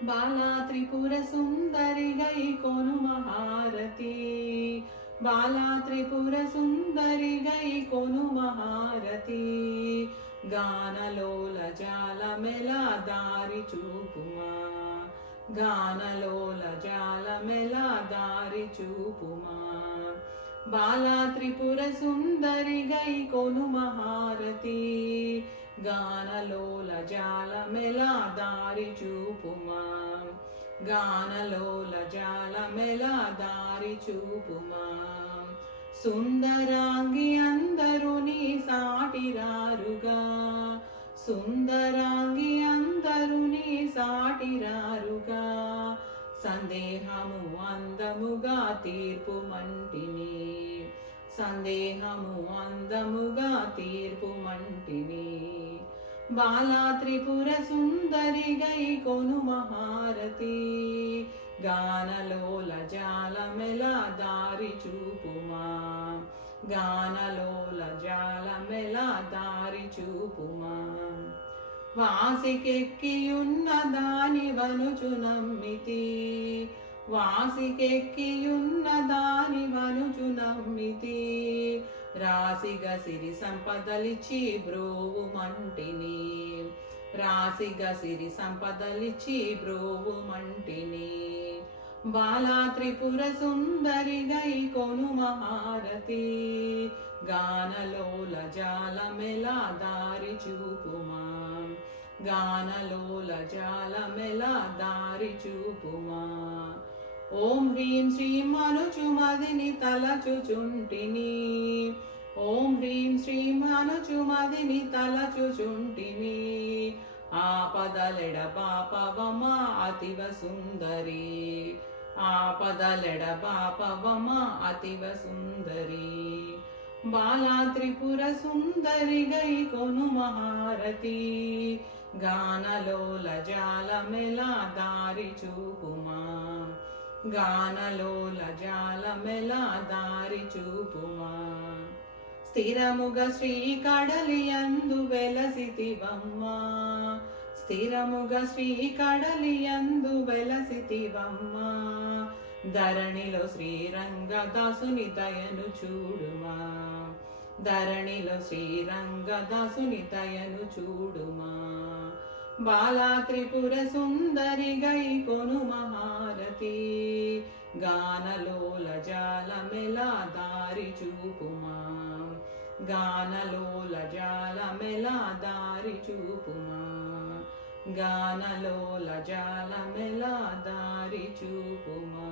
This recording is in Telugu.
బాలా త్రిపుర సుందరి గై కొను మహారతి బాలా త్రిపుర సుందరి గై కొను మహారతి గానలోల జాలమెల దారి చూపుమా గానలోల జాలమెల దారి చూపుమా బాలా త్రిపుర సుందరి గై కొను మహారతి గానలోల జాలమెల దారి చూపుమా గానలోల జాలమెల దారి చూపుమా సుందరాంగి అందరూ నీ సాటిరారుగా సుందరాంగి అందరూ నీ సాటిరారుగా సందేహము అందముగా తీర్పు మంటిని సందేహము అందముగా తీర్పు మంటిని బాలా త్రిపుర సుందరి గై కొను మహారతి గానలోల జాలమెల దారి చూపుమా గానలోల జాలమెల దారి చూపుమా వాసికెక్కియున్న దాని వనుచు నమ్మితి వాసికెక్కియున్న దాని వనుచు నమ్మితి రాసిగా సిరి సంపదలిచ్చి బ్రోవు మంటిని రాసిగా సిరి సంపదలిచ్చి బ్రోవు మంటిని బాలా త్రిపుర సుందరి గై కొను మహారతి గానలోల జాలమెల దారి చూపుమా గానలోల జాలమెల దారి చూపుమా ఓం హ్రీం శ్రీం అనుచు మదిని తలచుచుంటిని ఓం హ్రీం శ్రీం అనుచు మదిని తలచుచుంటిని ఆపదలెడ పాపవమ అతివ సుందరి ఆపదలెడ పాపవమ అతివ సుందరి బాలా త్రిపుర సుందరి గై కొను మహారతి గానలోల జాలమెల దారి చూపుమా గానలోల జాలమెల దారి చూపుమా స్థిరముగ శ్రీ కడలియందు వెలసితివమ్మా స్థిరముగ శ్రీ కడలియందు వెలసితివమ్మా ధరణిలో శ్రీరంగదాసుని దయను చూడుమా ధరణిలో శ్రీరంగదాసుని దయను చూడుమా బాలా త్రిపుర సుందరి గై కొను మహారతి గానలోల జాలమెల దారి చూపుమా గానలోల జాలమెల దారి చూపుమా గానలోల జాలమెల దారి చూపుమా